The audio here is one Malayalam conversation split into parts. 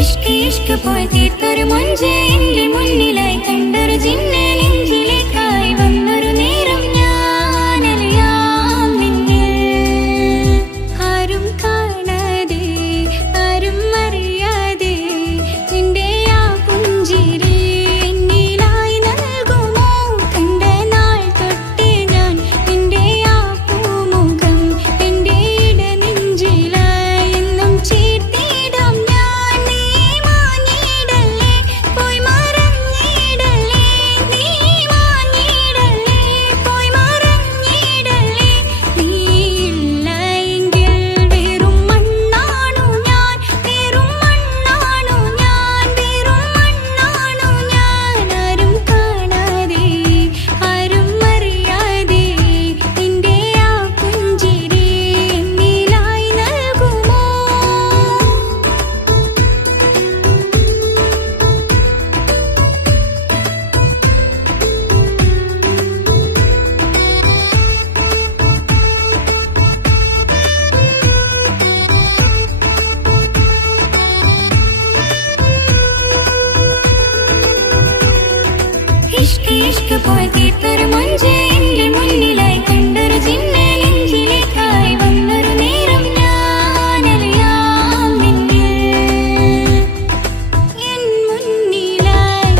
ഇഷ്ക് ഇഷ്ക് പോയി തീർത്തൊരു മൊഞ്ച് എന്റെ മുന്നിലായി കണ്ടൊരു ജിന്നെ നെഞ്ചിലേക്കായി വന്നൊരു നേരം ഞാൻ അലിയാം നിന്നിൽ. ആരും കാണാതെ ആരും അറിയാതെ നിന്റെ ആ പുഞ്ചിരി എന്നിലായി നൽകുമോ? കണ്ട നാൾ തൊട്ടേ ഞാൻ നിന്റെ ആ പൂമുഖം എന്റെ ഇടനെഞ്ചിലായി എന്നും ചേർത്തിടാം ഞാൻ. നീ മാഞ്ഞിടല്ലേ, പോയി മറഞ്ഞിടല്ലേ, നീ മാഞ്ഞിടല്ലേ, പോയി മറഞ്ഞിടല്ലേ. നീയില്ല എങ്കിൽ വെറും മണ്ണാണു ഞാൻ, വെറും മണ്ണാണു ഞാൻ, വെറും മണ്ണാണു ഞാൻ. ആരും കാണാതെ ആരും അറിയാതെ നിന്റെ ആ പുഞ്ചിരി എന്നിലായി നൽകുമോ? ഇഷ്ക് ഇഷ്ക് പോയി തീർത്തൊരു മൊഞ്ച് എന്റെ മുന്നിലായി കണ്ടൊരു ജിന്നെ നെഞ്ചിലേക്കായി വന്നൊരു നേരം ഞാൻ അലിയാം നിന്നിൽ. എൻ മുന്നിലായി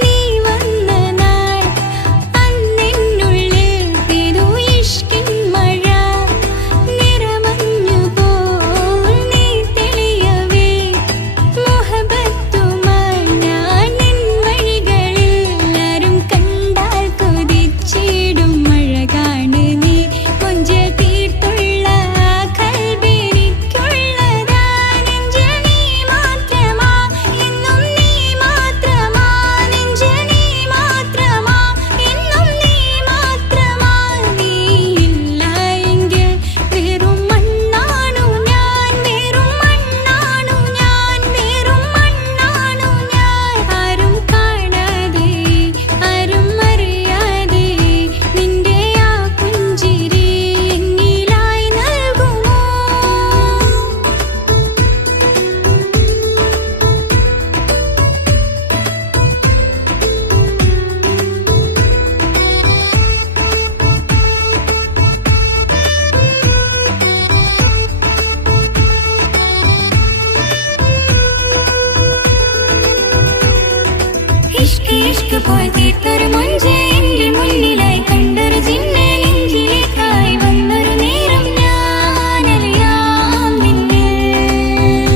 നീ വന്ന നാൾ അന്നെന്നുള്ളിൽ പെയ്തു ഇഷ്കിൻ മഴ. നിറമഞ്ഞു പോൽ നീ തെളിയവേ മുഹബത്തുമായി ഞാൻ നിൻ വഴികളിൽ. ആരും കണ്ടാൽ കൊതിച്ചിടും അഴകാണ് നീ. കൊഞ്ചൽ തീർത്തുള്ള ആ കൽബെനിക്കുള്ളതാ. നെഞ്ചിൽ നീ മാത്രമാ, എന്നും നീ മാത്രമാ. നെഞ്ചിൽ നീ മാത്രമാ, എന്നും നീ മാത്രമാ. നീയില്ല എങ്കിൽ വെറും മണ്ണാണു ഞാൻ, വെറും മണ്ണാണു ഞാൻ, വെറും മണ്ണാണു ഞാൻ. ആരും കാണാതെ ആരും അറിയാതെ നിന്റെ ആ പുഞ്ചിരി എന്നിലായി നൽകുമോ? ഇഷ്ക് ഇഷ്ക് പോയി തീർത്തൊരു മൊഞ്ച് എന്റെ മുന്നിലായി കണ്ടൊരു ജിന്നെ നെഞ്ചിലേക്കായി വന്നൊരു നേരം ഞാൻ അലിയാം നിന്നിൽ.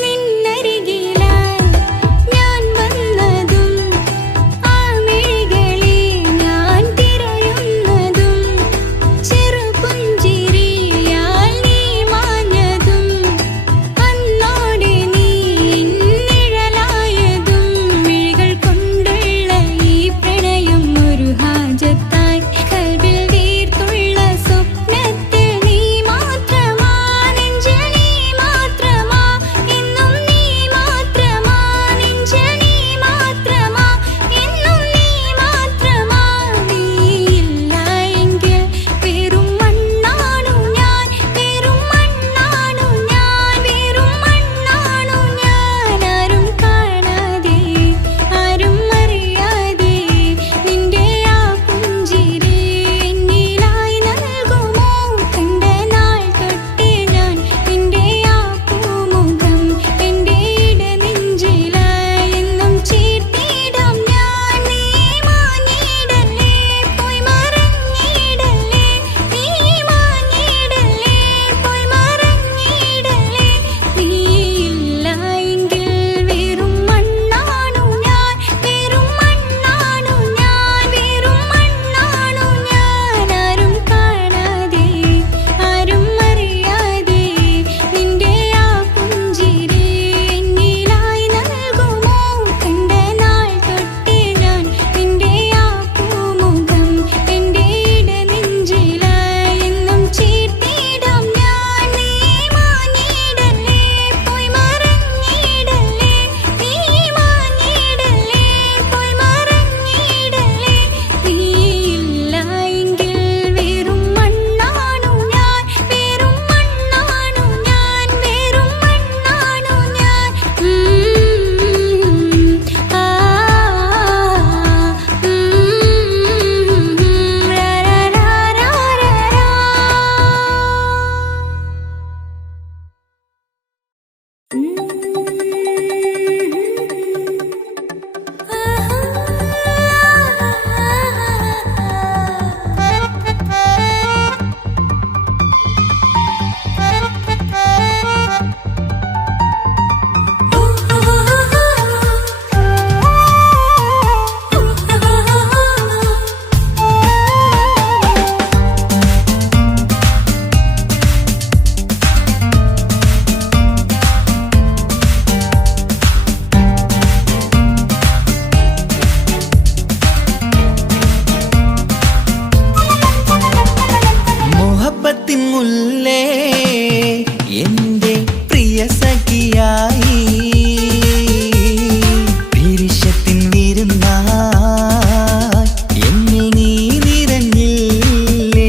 നിന്നരികിലായി ഞാൻ വന്നതും ആ മിഴികളെ ഞാൻ തിരയുന്നതും ചെറുപുഞ്ചിരിയാൽ നീ മാഞ്ഞതും അന്നോടെ നീ നിഴലായതും മിഴികൾ കൊണ്ടുള്ള മുല്ലേ എന്റെ പ്രിയ സഖിയായി പിരിശത്തിൻ വിരുന്നായി എന്നിൽ നീ നിറഞ്ഞില്ലേ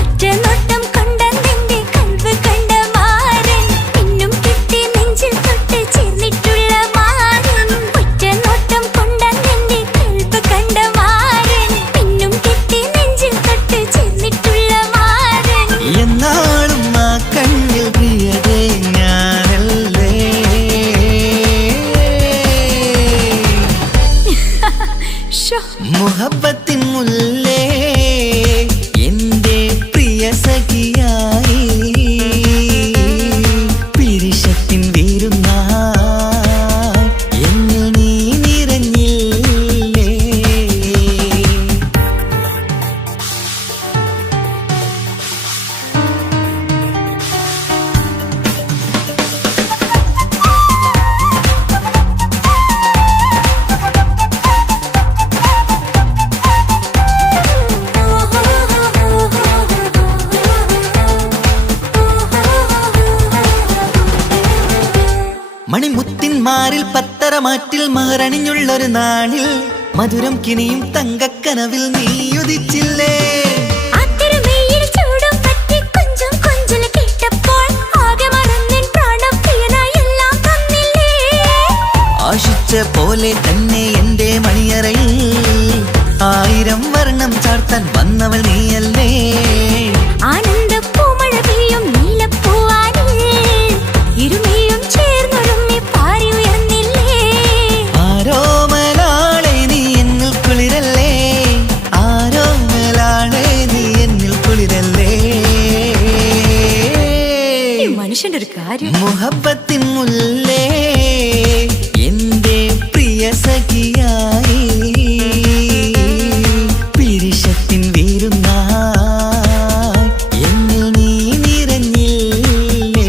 ഒറ്റ നോട്ടം കൊണ്ടെന്റെ കൽവ് കണ്ട മാരൻ പിന്നും കിട്ടി നെഞ്ചിൽ തൊട്ട് ചേർന്നിട്ടുള്ള മാരൻ ഒറ്റ നോട്ടം കൊണ്ടെന്റെ കൽവ് കണ്ട മാരൻ പിന്നും കിട്ടി നെഞ്ചിൽ തൊട്ട് ചേർന്നിട്ടുള്ള മാരൻ എന്നാളും ആ കണ്ണിൽ പ്രിയതേ ഞാനല്ലേ മുഹബത്തിൻ മുല്ലേ എന്റെ പ്രിയ സഖിയായി പിരിശത്തിൻ വിരുന്നായി എന്നിൽ നീ നിറഞ്ഞില്ലേ മണിമുത്തിന്മാരിൽ പത്തരമാറ്റിൽ മഹറണിഞ്ഞുള്ളൊരു നാളിൽ മധുരം കിനിയും തങ്കക്കനവിൽ നീ ഉദിച്ചില്ലേ ആശിച്ച പോലെ തന്നെ എന്റെ മണിയറയിൽ 1000 വർണ്ണം ചാർത്താൻ വന്നവൾ നീയല്ലേ ആനന്ദപ്പൂമഴ പെയ്യും നീലപ്പൂവാനിൽ ഇരുമയും ചേർന്നൊരുമ്മി പാറി ഉയർന്നില്ലേ ആരോമലാളെ നീ എന്നിൽ കുളിരല്ലേ ആരോമലാളെ നീ എന്നിൽ കുളിരല്ലേ മനുഷ്യന്റെ ഒരു കാര്യം മുഹബത്തിൻ മുല്ലേ എന്റെ പ്രിയ സഖിയായി പിരിശത്തിൻ വിരുന്നായി എന്നിൽ നീ നിറഞ്ഞില്ലേ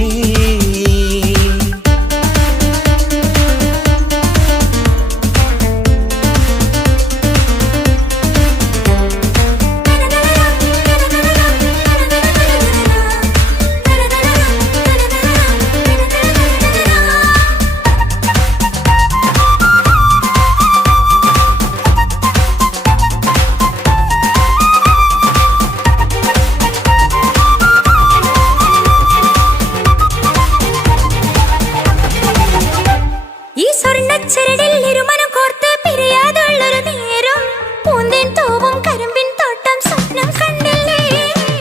ഈ സ്വർണ്ണച്ചരടിൽ ഇരുമനം കോർത്ത് പിരിയാതുള്ളൊരു നേരം പൂന്തേൻ തോവും കരിമ്പിൻ തോട്ടം സ്വപ്നം കണ്ടില്ലേ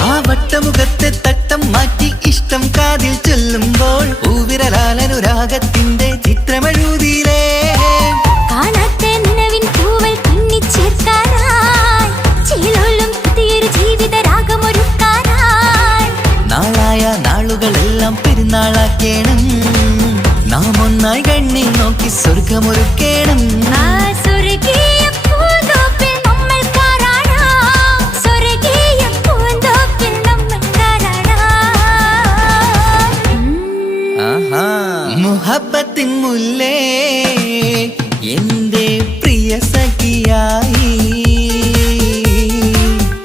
ആ വട്ടമുഖത്തെ തട്ടം മാറ്റി ഇഷ്ടം കാതിൽ ചൊല്ലുമ്പോൾ പൂവിരലാലനുരാഗത്തിന്റെ ചിത്രമെഴുതിയിലേ കാണാത്ത നിലവിൻ പൂവൽ പിന്നിച്ചേർക്കാനായി ചിലോലും പുതിയൊരു ജീവിത രാഗമൊരുക്കാനായി നാളായ നാളുകളെല്ലാം പെരുന്നാളാക്കേണം നാം ഒന്നായി കണ്ണിൽ നോക്കി സ്വർഗമൊരുക്കേണം ആ സ്വർഗീയ പൂന്തോപ്പിൽ നമ്മൾ കാണാം സ്വർഗീയ പൂന്തോപ്പിൽ നമ്മൾ കാണാം ആഹാ മുഹബത്തിൻ മുല്ലേ എന്റെ പ്രിയ സഖിയായി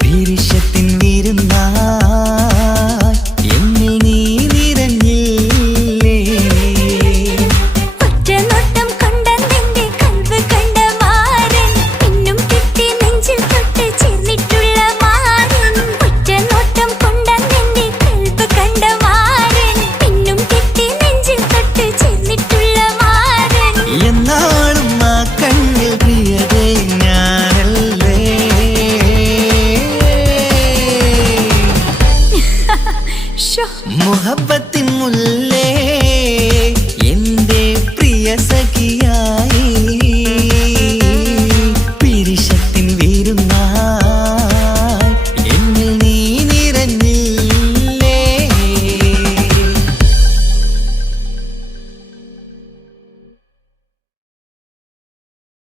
പിരിശത്തിൻ വിരുന്നായി എന്നിൽ നീ നിറഞ്ഞില്ലേ ഒറ്റ നോട്ടം കൊണ്ടെന്റെ കൽവ് കണ്ട മാരൻ പിന്നും കിട്ടി നെഞ്ചിൽ തൊട്ട് ചേർന്നിട്ടുള്ള മാരൻ ഒറ്റ നോട്ടം കൊണ്ടെന്റെ കൽവ് കണ്ട മാരൻ പിന്നും കിട്ടി നെഞ്ചിൽ തൊട്ട് ചേർന്നിട്ടുള്ള മാരൻ എന്നാളും ആ കണ്ണിൽ പ്രിയതേ ഞാനല്ലേ മുഹബത്ത്